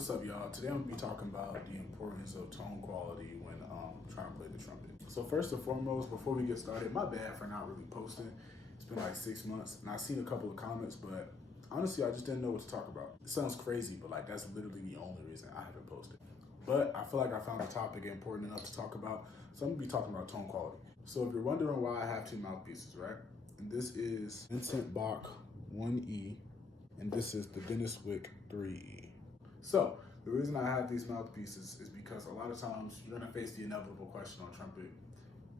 What's up, y'all? Today I'm gonna be talking about the importance of tone quality when trying to play the trumpet. So first and foremost, before we get started, my bad for not really posting. It's been like 6 months, and I've seen a couple of comments, but honestly, I just didn't know what to talk about. It sounds crazy, but like that's literally the only reason I haven't posted. But I feel like I found a topic important enough to talk about, so I'm gonna be talking about tone quality. So if you're wondering why I have two mouthpieces, right? And this is Vincent Bach 1E, and this is the Dennis Wick 3E. So the reason I have these mouthpieces is because a lot of times you're gonna face the inevitable question on trumpet: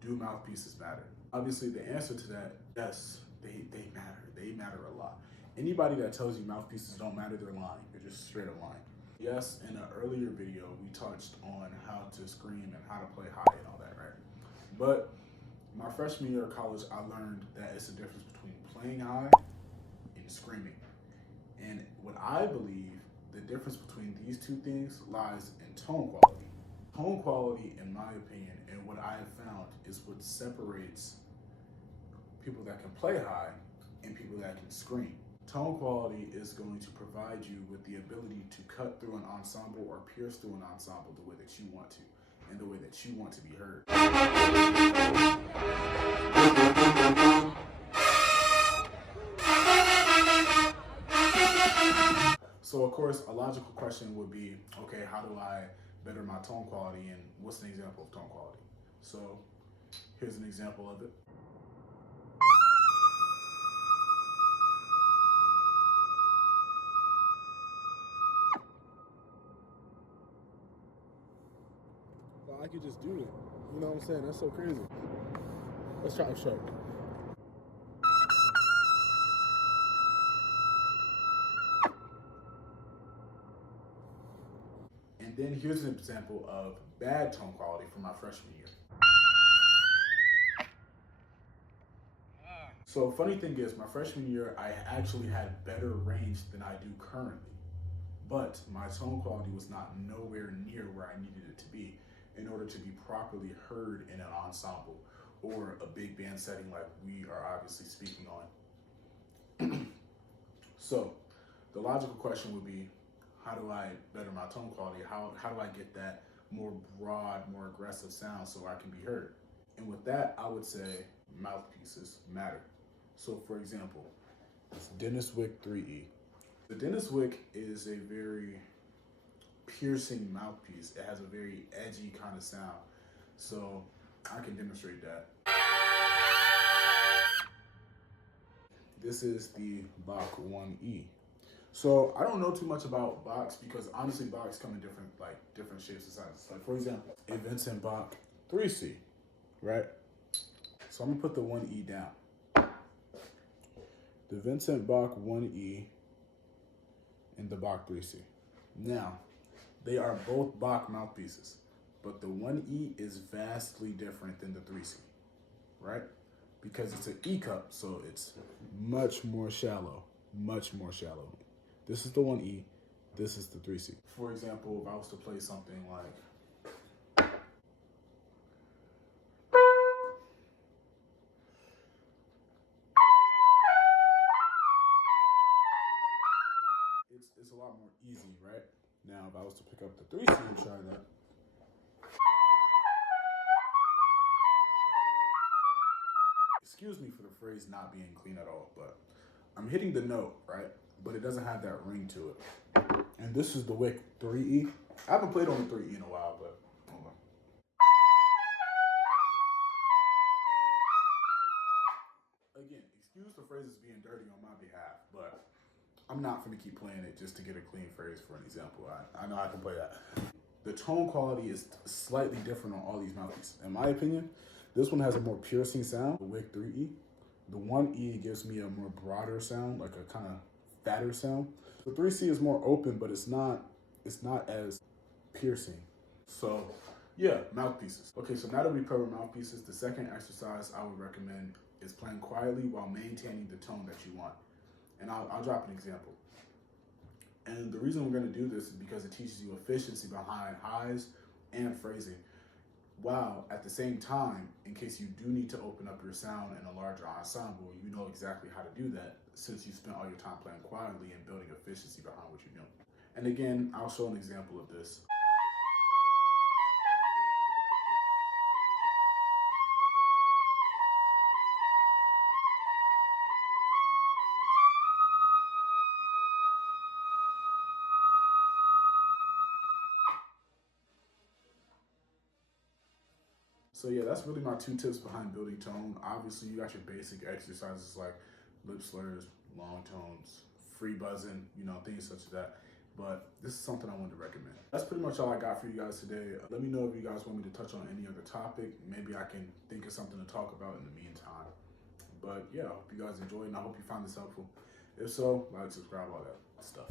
do mouthpieces matter? Obviously, the answer to that, yes, they matter. They matter a lot. Anybody that tells you mouthpieces don't matter, they're lying. They're just straight up lying. Yes, in an earlier video, we touched on how to scream and how to play high and all that, right? But my freshman year of college, I learned that it's a difference between playing high and screaming. And what I believe the difference between these two things lies in tone quality. Tone quality, in my opinion, and what I have found is what separates people that can play high and people that can scream. Tone quality is going to provide you with the ability to cut through an ensemble or pierce through an ensemble the way that you want to and the way that you want to be heard. So of course, a logical question would be, okay, how do I better my tone quality, and what's an example of tone quality? So here's an example of it. I could just do it. You know what I'm saying? That's so crazy. Let's try to show. And then here's an example of bad tone quality from my freshman year. So funny thing is, my freshman year, I actually had better range than I do currently. But my tone quality was not nowhere near where I needed it to be in order to be properly heard in an ensemble or a big band setting like we are obviously speaking on. So the logical question would be, how do I better my tone quality? How do I get that more broad, more aggressive sound so I can be heard? And with that, I would say mouthpieces matter. So for example, it's Dennis Wick 3E. The Dennis Wick is a very piercing mouthpiece. It has a very edgy kind of sound. So I can demonstrate that. This is the Bach 1E. So I don't know too much about Bachs because honestly Bachs come in different shapes and sizes. Like for example, a Vincent Bach 3C, right? So I'm gonna put the 1E down. The Vincent Bach 1E and the Bach 3C. Now, they are both Bach mouthpieces, but the 1E is vastly different than the 3C, right? Because it's an E cup, so it's much more shallow, much more shallow. This is the 1E, this is the 3C. For example, if I was to play something like, it's a lot more easy, right? Now, if I was to pick up the 3C and try that, excuse me for the phrase not being clean at all, but I'm hitting the note, right? But it doesn't have that ring to it. And this is the Wick 3E. I haven't played on the 3E in a while, but hold on. Again, excuse the phrases being dirty on my behalf, but I'm not going to keep playing it just to get a clean phrase for an example. I know I can play that. The tone quality is slightly different on all these mouthpieces. In my opinion, this one has a more piercing sound, the Wick 3E. The 1E gives me a more broader sound, like a kind of fatter sound. The 3C is more open, but it's not as piercing. So yeah, mouthpieces. Okay, so now that we covered mouthpieces, the second exercise I would recommend is playing quietly while maintaining the tone that you want. And I'll drop an example. And the reason we're going to do this is because it teaches you efficiency behind highs and phrasing, while at the same time, in case you do need to open up your sound in a larger ensemble, you know exactly how to do that since you spent all your time playing quietly and building efficiency behind what you're doing. And again, I'll show an example of this. So yeah, that's really my 2 tips behind building tone. Obviously, you got your basic exercises like lip slurs, long tones, free buzzing, things such as that. But this is something I wanted to recommend. That's pretty much all I got for you guys today. Let me know if you guys want me to touch on any other topic. Maybe I can think of something to talk about in the meantime. But yeah, I hope you guys enjoyed and I hope you found this helpful. If so, like, subscribe, all that stuff.